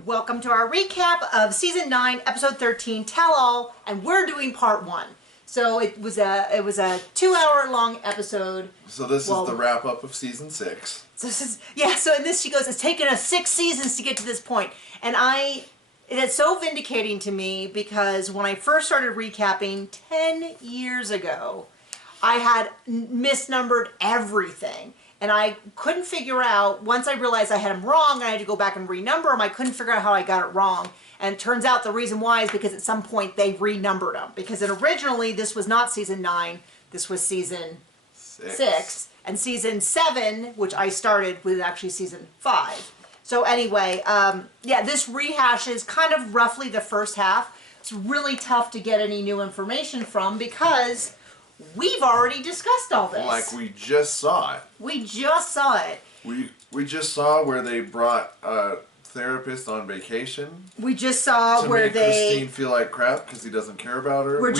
Welcome to our recap of season 9, episode 13, Tell All, and we're doing part 1. So it was a 2-hour long episode. So this is the wrap up of season 6. So this is, so in this she goes, it's taken us 6 seasons to get to this point. And it is so vindicating to me because when I first started recapping 10 years ago, I had misnumbered everything. And I couldn't figure out, once I realized I had them wrong, and I had to go back and renumber them, I couldn't figure out how I got it wrong. And it turns out the reason why is because at some point they renumbered them. Because originally this was not season 9, this was season 6. And season 7, which I started, was actually season 5. So anyway, this rehashes kind of roughly the first half. It's really tough to get any new information from because we've already discussed all this. Like we just saw it. We just saw it. We just saw where they brought a therapist on vacation. We just saw where make Christine feel like crap because he doesn't care about her. We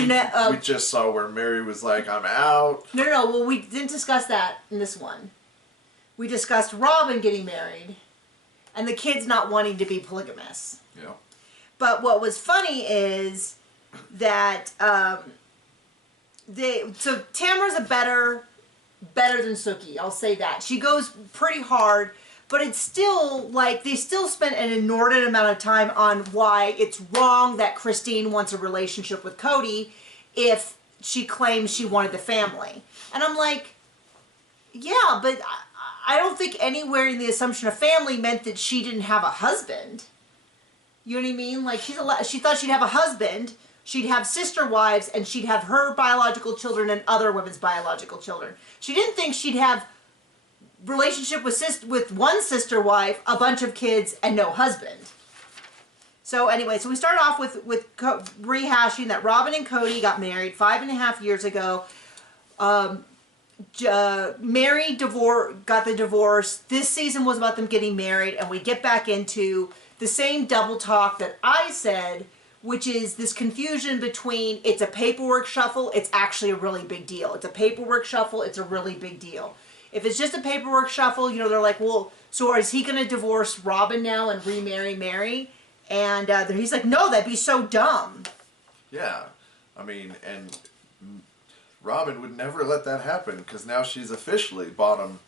just saw where Mary was like, I'm out. No. Well, we didn't discuss that in this one. We discussed Robin getting married and the kids not wanting to be polygamous. Yeah. But what was funny is that so Tamara's better than Sookie, I'll say that. She goes pretty hard, but it's still like they still spent an inordinate amount of time on why it's wrong that Christine wants a relationship with Cody if she claims she wanted the family. And I'm like, yeah, but I don't think anywhere in the assumption of family meant that she didn't have a husband. You know what I mean? Like she thought she'd have a husband. She'd have sister wives, and she'd have her biological children and other women's biological children. She didn't think she'd have relationship with one sister wife, a bunch of kids, and no husband. So anyway, so we start off with rehashing that Robin and Cody got married 5.5 years ago. Mary got the divorce. This season was about them getting married, and we get back into the same double talk that I said, which is this confusion between it's a paperwork shuffle, it's actually a really big deal. It's a paperwork shuffle, it's a really big deal. If it's just a paperwork shuffle, they're like, well, so is he going to divorce Robin now and remarry Mary? And he's like, no, that'd be so dumb. Yeah, I mean, and Robin would never let that happen because now she's officially bottom.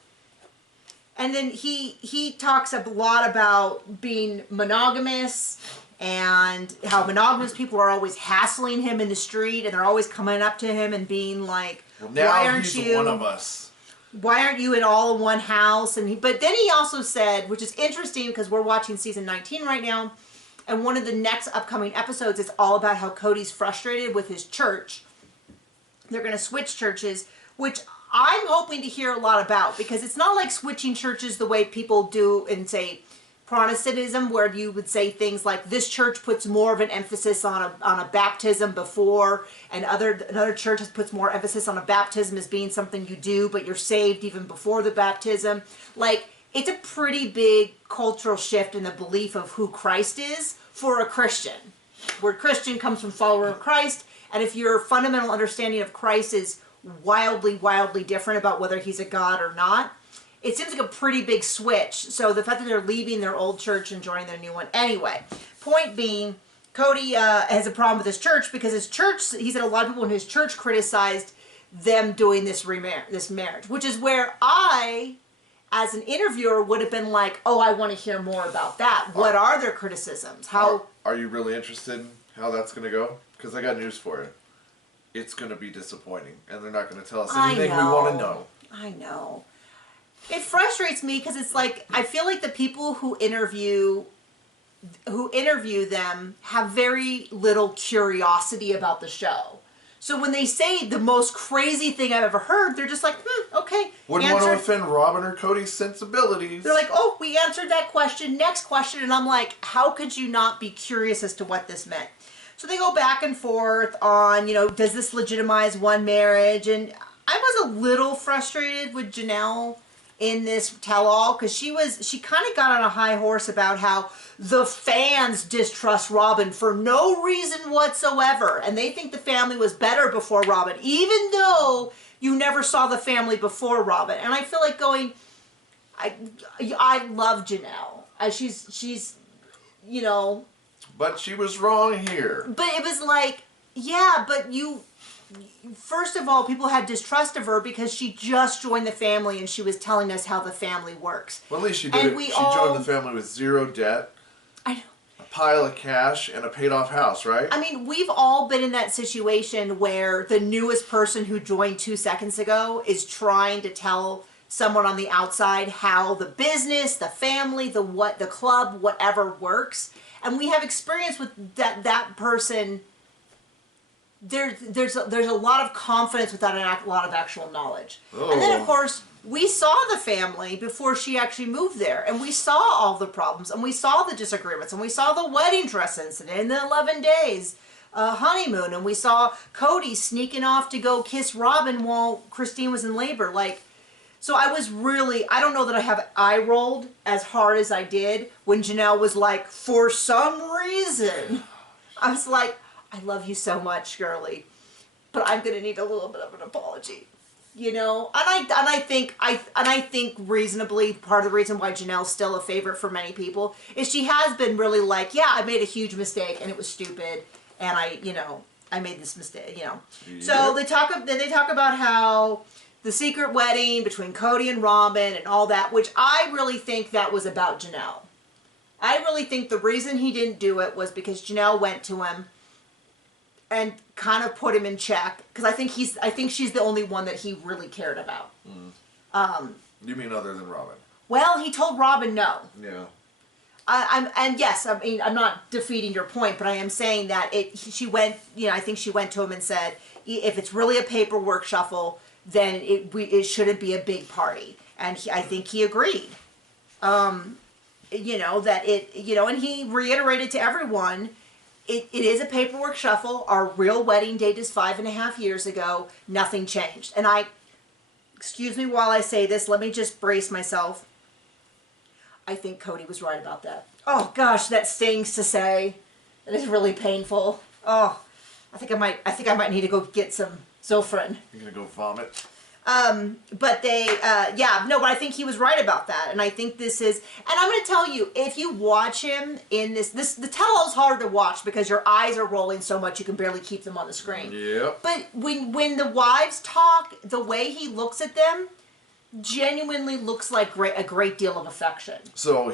And then he talks a lot about being monogamous and how monogamous people are always hassling him in the street and they're always coming up to him and being like, well, now why aren't he's one of us? Why aren't you in all in one house? But then he also said, which is interesting because we're watching season 19 right now, and one of the next upcoming episodes is all about how Cody's frustrated with his church. They're going to switch churches, which I'm hoping to hear a lot about because it's not like switching churches the way people do in, say, Protestantism, where you would say things like this church puts more of an emphasis on a baptism before, and another church puts more emphasis on a baptism as being something you do, but you're saved even before the baptism. Like, it's a pretty big cultural shift in the belief of who Christ is for a Christian. Word Christian comes from follower of Christ, and if your fundamental understanding of Christ is wildly, wildly different about whether he's a God or not, it seems like a pretty big switch. So the fact that they're leaving their old church and joining their new one. Anyway, point being, Cody has a problem with his church because his church, he said a lot of people in his church criticized them doing this marriage, which is where I, as an interviewer, would have been like, oh, I want to hear more about that. What are their criticisms? How are you really interested in how that's going to go? Because I got news for you. It's going to be disappointing, and they're not going to tell us anything we want to know. I know. It frustrates me because it's like, I feel like the people who interview them have very little curiosity about the show. So when they say the most crazy thing I've ever heard, they're just like, okay. Wouldn't want to offend Robin or Cody's sensibilities. They're like, oh, we answered that question. Next question. And I'm like, how could you not be curious as to what this meant? So they go back and forth on, does this legitimize one marriage? And I was a little frustrated with Janelle in this tell-all because she kind of got on a high horse about how the fans distrust Robin for no reason whatsoever, and they think the family was better before Robin, even though you never saw the family before Robin. And I feel like I love Janelle. She's you know. But she was wrong here. But it was like, yeah, but first of all, people had distrust of her because she just joined the family and she was telling us how the family works. Well, at least she did. She joined the family with zero debt. I know. A pile of cash and a paid-off house, right? I mean, we've all been in that situation where the newest person who joined 2 seconds ago is trying to tell someone on the outside how the business, the family, the club, whatever works. And we have experience with that person. There's a lot of confidence without a lot of actual knowledge. Oh. And then, of course, we saw the family before she actually moved there, and we saw all the problems, and we saw the disagreements, and we saw the wedding dress incident in the 11 days honeymoon, and we saw Cody sneaking off to go kiss Robin while Christine was in labor. So I don't know that I have eye rolled as hard as I did when Janelle was like, for some reason. I was like, I love you so much, girly, but I'm gonna need a little bit of an apology, And I think reasonably part of the reason why Janelle's still a favorite for many people is she has been really like, yeah, I made a huge mistake and it was stupid, and I made this mistake, Yeah. So they talk about how the secret wedding between Cody and Robin and all that, which I really think that was about Janelle. I really think the reason he didn't do it was because Janelle went to him and kind of put him in check, because I think she's the only one that he really cared about. You mean other than Robin? Well, he told Robin no. Yeah. I'm not defeating your point, but I am saying that she went, I think she went to him and said, if it's really a paperwork shuffle, then it shouldn't be a big party. And I think he agreed. And he reiterated to everyone, it is a paperwork shuffle. Our real wedding date is 5.5 years ago. Nothing changed. And excuse me while I say this, let me just brace myself. I think Cody was right about that. Oh gosh, that stings to say. It is really painful. Oh, I think I might need to go get some Zofran. You're gonna go vomit? But but I think he was right about that. And I think this is, and I'm going to tell you, if you watch him in the tell-all's hard to watch because your eyes are rolling so much you can barely keep them on the screen. Yep. But when the wives talk, the way he looks at them genuinely looks like a great deal of affection. So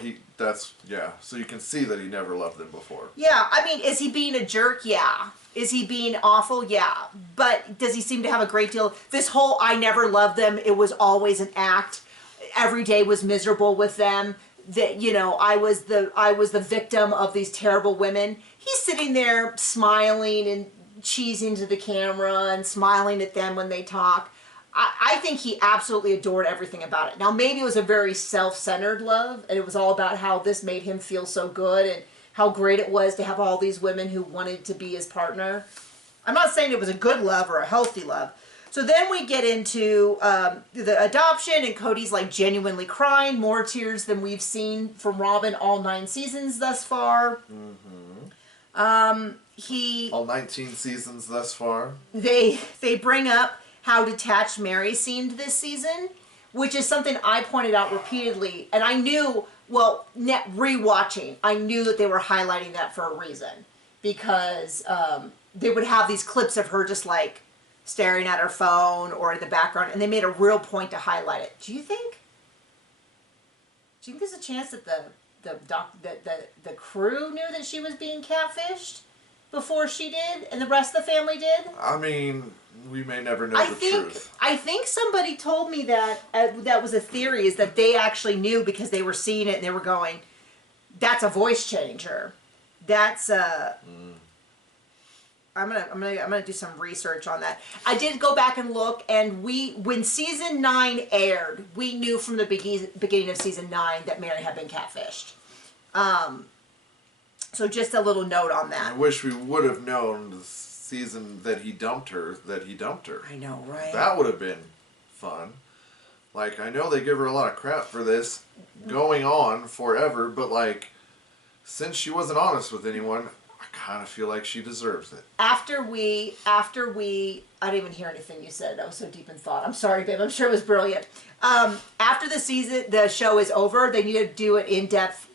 so you can see that he never loved them before. Yeah, I mean, is he being a jerk? Yeah. Is he being awful? Yeah. But does he seem to have a great deal? This whole I never loved them, it was always an act. Every day was miserable with them. That, I was the victim of these terrible women. He's sitting there smiling and cheesing to the camera and smiling at them when they talk. I think he absolutely adored everything about it. Now, maybe it was a very self-centered love, and it was all about how this made him feel so good and how great it was to have all these women who wanted to be his partner. I'm not saying it was a good love or a healthy love. So then we get into the adoption, and Cody's like genuinely crying, more tears than we've seen from Robin all 9 seasons thus far. Mm-hmm. All 19 seasons thus far. They bring up how detached Mary seemed this season, which is something I pointed out repeatedly, and I knew. Well, rewatching, I knew that they were highlighting that for a reason, because they would have these clips of her just like staring at her phone or in the background, and they made a real point to highlight it. Do you think there's a chance that the crew knew that she was being catfished before she did, and the rest of the family did? I mean, we may never know the truth. I think somebody told me that that was a theory, is that they actually knew because they were seeing it and they were going, "That's a voice changer. That's a." I'm gonna do some research on that. I did go back and look, and when season 9 aired, we knew from the beginning of season 9 that Mary had been catfished. So just a little note on that. I wish we would have known the season that he dumped her. I know, right? That would have been fun. Like, I know they give her a lot of crap for this going on forever, but since she wasn't honest with anyone, I kind of feel like she deserves it. After we, I didn't even hear anything you said. I was so deep in thought. I'm sorry, babe. I'm sure it was brilliant. After the show is over, they need to do an in-depth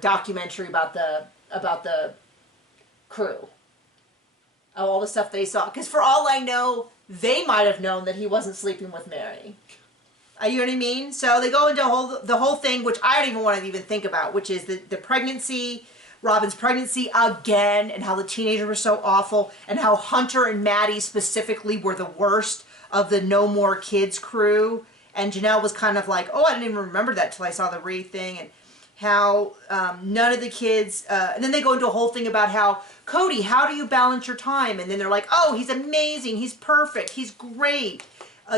documentary about the crew. All the stuff they saw. Because for all I know, they might have known that he wasn't sleeping with Mary. You know what I mean? So they go into the whole thing, which I don't even want to even think about, which is the pregnancy, Robin's pregnancy again, and how the teenagers were so awful, and how Hunter and Maddie specifically were the worst of the No More Kids crew. And Janelle was kind of like, oh, I didn't even remember that till I saw the Ree thing. And how none of the kids, and then they go into a whole thing about how, Cody, how do you balance your time? And then they're like, oh, he's amazing, he's perfect, he's great.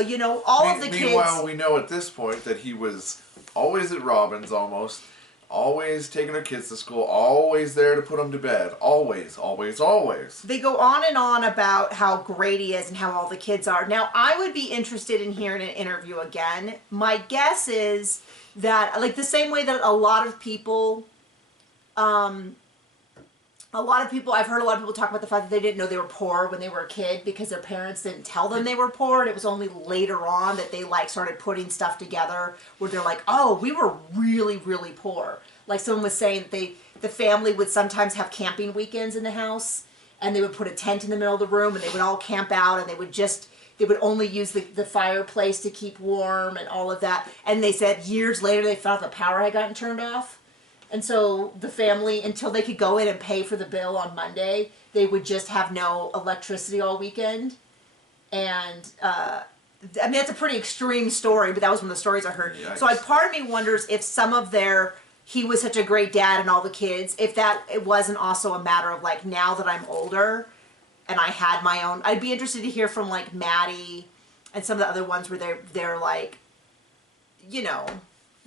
You know, all of the kids. Meanwhile, we know at this point that he was always at Robin's almost, always taking her kids to school, always there to put them to bed. Always, always, always. They go on and on about how great he is and how all the kids are. Now, I would be interested in hearing an interview again. My guess is that, like the same way that a lot of people, I've heard a lot of people talk about the fact that they didn't know they were poor when they were a kid because their parents didn't tell them they were poor, and it was only later on that they like started putting stuff together where they're like, oh, we were really, really poor. Like someone was saying that the family would sometimes have camping weekends in the house, and they would put a tent in the middle of the room, and they would all camp out, and they would only use the fireplace to keep warm and all of that. And they said years later they found the power had gotten turned off. And so the family, until they could go in and pay for the bill on Monday, they would just have no electricity all weekend. And, I mean, that's a pretty extreme story, but that was one of the stories I heard. Yikes. So part of me wonders if some of he was such a great dad and all the kids, if it wasn't also a matter of like, now that I'm older and I had my own, I'd be interested to hear from like Maddie and some of the other ones where they're like, you know,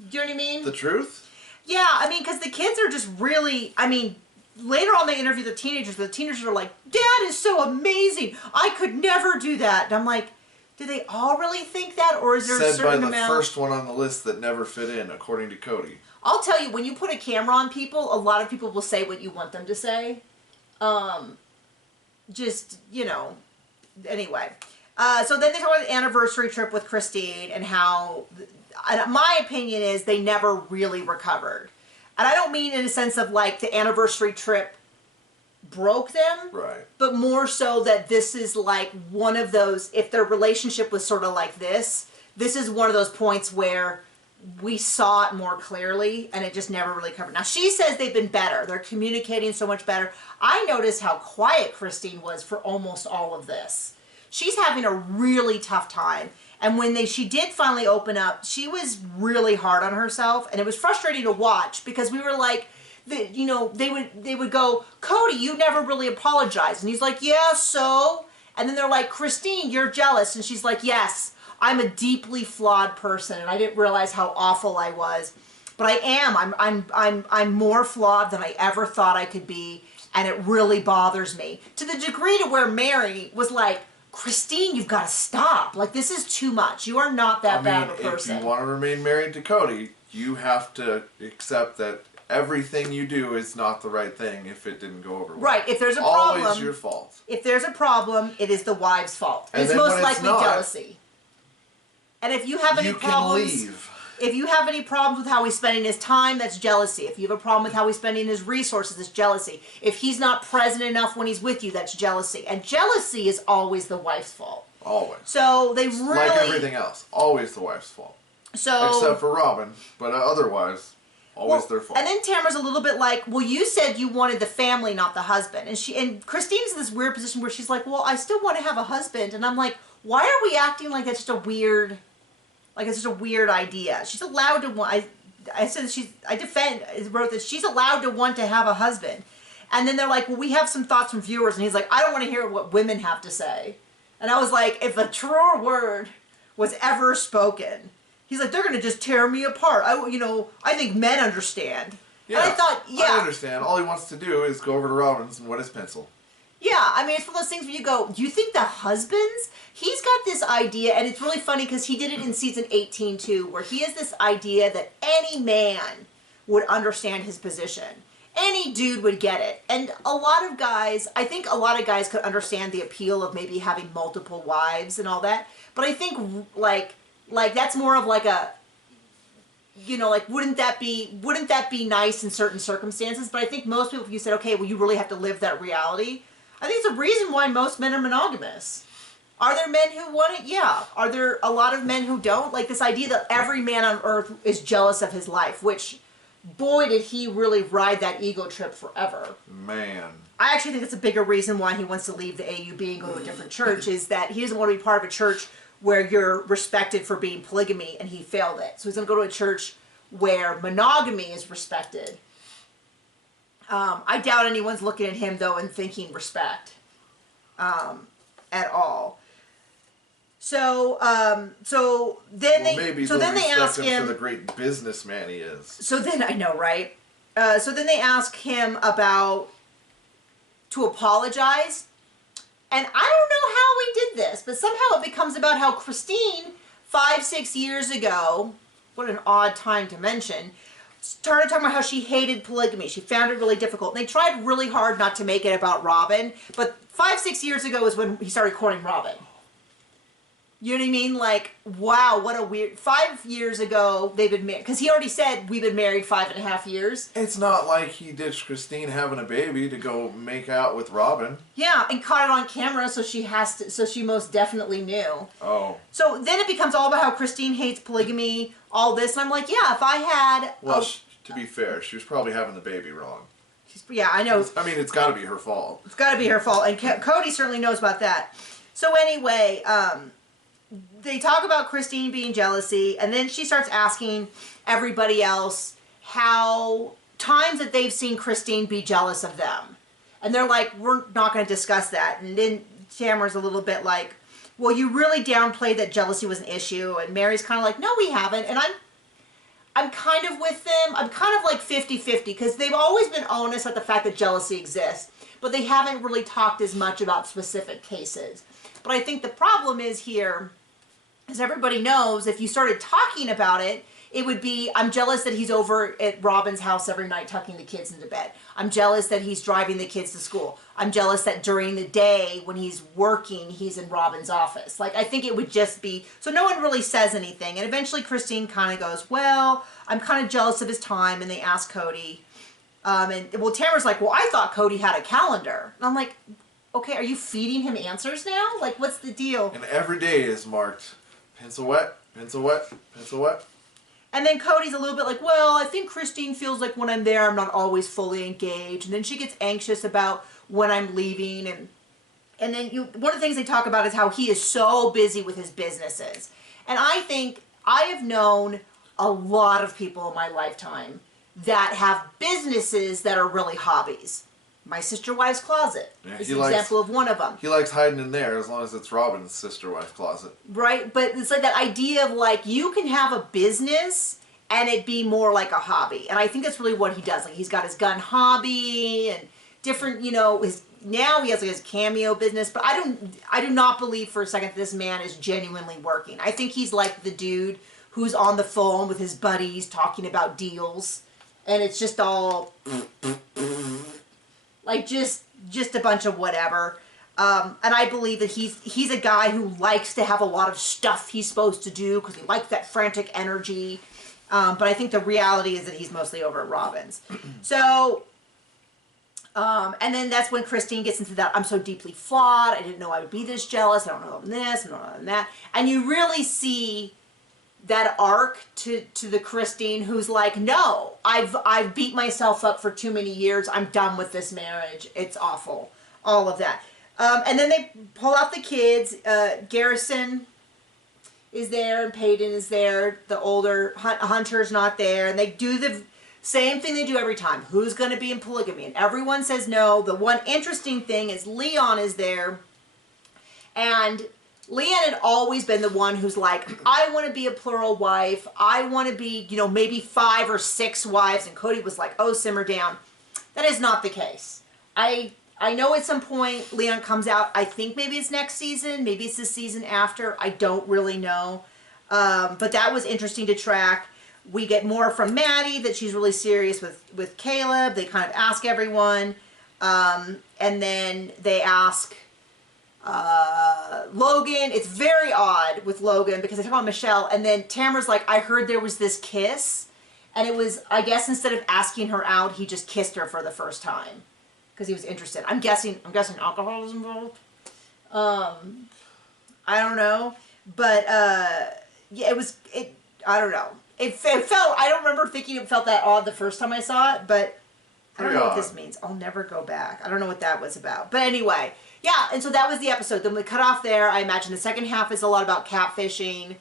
do you know what I mean? The truth? Yeah, I mean, because the kids are just really, I mean, later on they interview the teenagers are like, Dad is so amazing, I could never do that. And I'm like, do they all really think that, or is there a certain amount? Said by the first one on the list that never fit in, according to Cody. I'll tell you, when you put a camera on people, a lot of people will say what you want them to say. Just, you know, anyway. So then they talk about the anniversary trip with Christine and how... And my opinion is they never really recovered. And I don't mean in a sense of like the anniversary trip broke them. Right. But more so that this is like one of those, if their relationship was sort of like this is one of those points where we saw it more clearly and it just never really covered. Now she says they've been better. They're communicating so much better. I noticed how quiet Christine was for almost all of this. She's having a really tough time. And when she did finally open up, she was really hard on herself, and it was frustrating to watch because we were like, you know, they would go, Cody, you never really apologized, and he's like, yeah, so, and then they're like, Christine, you're jealous, and she's like, yes, I'm a deeply flawed person, and I didn't realize how awful I was, but I am. I'm more flawed than I ever thought I could be, and it really bothers me to the degree to where Mary was like, Christine, you've got to stop. Like, this is too much. You are not that bad of a person. If you want to remain married to Cody, you have to accept that everything you do is not the right thing if it didn't go over well. Right. If there's a problem... Always your fault. If there's a problem, it is the wife's fault. And it's most likely jealousy. And if you have any problems... You can leave. If you have any problems with how he's spending his time, that's jealousy. If you have a problem with how he's spending his resources, that's jealousy. If he's not present enough when he's with you, that's jealousy. And jealousy is always the wife's fault. Always. So they really... Like everything else. Always the wife's fault. So... Except for Robin. But otherwise, always their fault. And then Tamara's a little bit like, well, you said you wanted the family, not the husband. And Christine's in this weird position where she's like, well, I still want to have a husband. And I'm like, why are we acting like that's just a weird... Like, it's just a weird idea. She's allowed to want... I said that wrote that she's allowed to want to have a husband. And then they're like, well, we have some thoughts from viewers. And he's like, I don't want to hear what women have to say. And I was like, if a truer word was ever spoken, he's like, they're going to just tear me apart. I think men understand. Yeah, and I thought, yeah. I understand. All he wants to do is go over to Robin's and wet his pencil. Yeah, I mean, it's one of those things where you go, do you think the husbands? He's got this idea, and it's really funny because he did it in season 18 too, where he has this idea that any man would understand his position. Any dude would get it. And I think a lot of guys could understand the appeal of maybe having multiple wives and all that. But I think, like that's more of like like wouldn't that be nice in certain circumstances? But I think most people, if you said, okay, well, you really have to live that reality, I think it's a reason why most men are monogamous. Are there men who want it? Yeah. Are there a lot of men who don't? Like this idea that every man on earth is jealous of his life, which, boy, did he really ride that ego trip forever. Man. I actually think it's a bigger reason why he wants to leave the AUB and go to a different church, is that he doesn't want to be part of a church where you're respected for being polygamy, and he failed it. So he's going to go to a church where monogamy is respected. I doubt anyone's looking at him, though, and thinking respect at all. So then they ask him for the great businessman he is. So then I know, right? So then they ask him to apologize, and I don't know how he did this, but somehow it becomes about how Christine 5-6 years ago, what an odd time to mention, started talking about how she hated polygamy. She found it really difficult. And they tried really hard not to make it about Robin, but 5-6 years ago is when he started courting Robin. You know what I mean? Like, wow, what a weird... 5 years ago, they've been married. Because he already said, we've been married 5.5 years. It's not like he ditched Christine having a baby to go make out with Robin. Yeah, and caught it on camera, so she most definitely knew. Oh. So then it becomes all about how Christine hates polygamy, all this. And I'm like, yeah, if I had... Well, to be fair, she was probably having the baby wrong. Yeah, I know. I mean, it's got to be her fault. It's got to be her fault. And Cody certainly knows about that. So anyway... they talk about Christine being jealousy, and then she starts asking everybody else how times that they've seen Christine be jealous of them. And they're like, we're not going to discuss that. And then Tamara's a little bit like, well, you really downplayed that jealousy was an issue. And Mary's kind of like, no, we haven't. And I'm kind of with them. I'm kind of like 50-50, because they've always been honest with the fact that jealousy exists, but they haven't really talked as much about specific cases. But I think the problem is here, as everybody knows, if you started talking about it, it would be, I'm jealous that he's over at Robin's house every night tucking the kids into bed. I'm jealous that he's driving the kids to school. I'm jealous that during the day when he's working, he's in Robin's office. Like, I think it would just be, so no one really says anything. And eventually Christine kind of goes, well, I'm kind of jealous of his time. And they ask Cody. Tamara's like, well, I thought Cody had a calendar. And I'm like, okay, are you feeding him answers now? Like, what's the deal? And every day is marked pencil wet, pencil wet, pencil wet. And then Cody's a little bit like, well, I think Christine feels like when I'm there, I'm not always fully engaged. And then she gets anxious about when I'm leaving. And then one of the things they talk about is how he is so busy with his businesses. And I think I have known a lot of people in my lifetime that have businesses that are really hobbies. My sister wife's closet is an example of one of them. He likes hiding in there as long as it's Robin's sister wife's closet. Right, but it's like that idea of like, you can have a business and it be more like a hobby. And I think that's really what he does. Like, he's got his gun hobby and different, now he has like his cameo business, but I do not believe for a second that this man is genuinely working. I think he's like the dude who's on the phone with his buddies talking about deals, and it's just all... like just a bunch of whatever. And I believe that he's a guy who likes to have a lot of stuff he's supposed to do because he likes that frantic energy. But I think the reality is that he's mostly over at Robin's. So, and then that's when Christine gets into that, I'm so deeply flawed, I didn't know I would be this jealous, I don't know this, I don't know that. And you really see that arc to the Christine who's like, no, I've beat myself up for too many years. I'm done with this marriage. It's awful. All of that. And then they pull out the kids. Garrison is there and Peyton is there. The older Hunter's not there. And they do the same thing they do every time. Who's going to be in polygamy? And everyone says no. The one interesting thing is Leon is there. And Leanne had always been the one who's like, I want to be a plural wife. I want to be, maybe 5 or 6 wives. And Cody was like, oh, simmer down. That is not the case. I know at some point Leanne comes out. I think maybe it's next season. Maybe it's the season after. I don't really know. But that was interesting to track. We get more from Maddie that she's really serious with Caleb. They kind of ask everyone. And then they ask... Logan. It's very odd with Logan because they talk about Michelle, and then Tamara's like, I heard there was this kiss, And it was, I guess, instead of asking her out, he just kissed her for the first time because he was interested. I'm guessing alcohol was involved. I don't know, but yeah, I don't know. It felt. I don't remember thinking it felt that odd the first time I saw it, but I don't know what this means. I'll never go back. I don't know what that was about. But anyway, yeah. And so that was the episode. Then we cut off there. I imagine the second half is a lot about catfishing,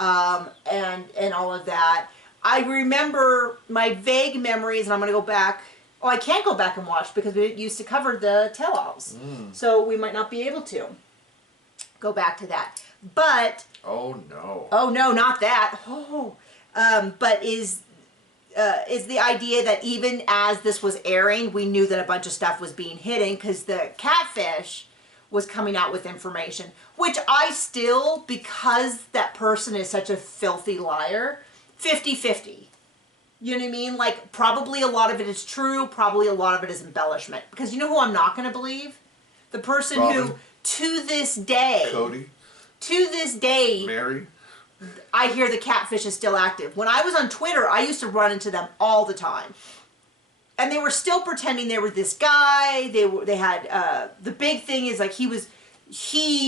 and all of that. I remember my vague memories, and I'm gonna go back. Oh, I can't go back and watch because we used to cover the tell-alls, so we might not be able to go back to that. But oh no, not that. But is the idea that even as this was airing, we knew that a bunch of stuff was being hidden because the catfish was coming out with information, which I still, because that person is such a filthy liar, 50-50. You know what I mean? Like, probably a lot of it is true, probably a lot of it is embellishment. Because you know who I'm not going to believe? The person who, to this day... Cody? To this day... Mary? I hear the catfish is still active. When I was on Twitter, I used to run into them all the time. And they were still pretending they were this guy. They had... the big thing is, like, he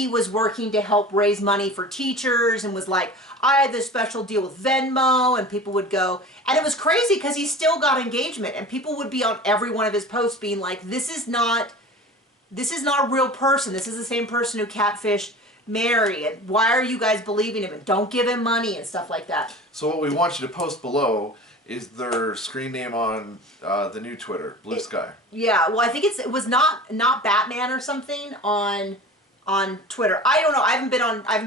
was working to help raise money for teachers and was like, I had this special deal with Venmo, and people would go, and it was crazy because he still got engagement, and people would be on every one of his posts being like, this is not a real person. This is the same person who catfished Mary, and why are you guys believing him, and don't give him money and stuff like that. So what we want you to post below is their screen name on the new Twitter, Blue Sky. Yeah, well, I think it was not Batman or something on Twitter. I don't know. I haven't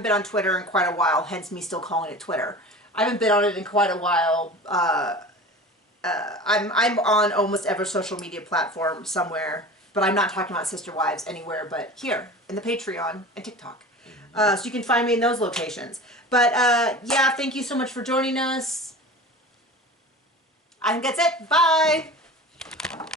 been on Twitter in quite a while, hence me still calling it Twitter. I haven't been on it in quite a while. I'm on almost every social media platform somewhere, but I'm not talking about Sister Wives anywhere but here in the Patreon and TikTok. So you can find me in those locations. But yeah, thank you so much for joining us. I think that's it. Bye.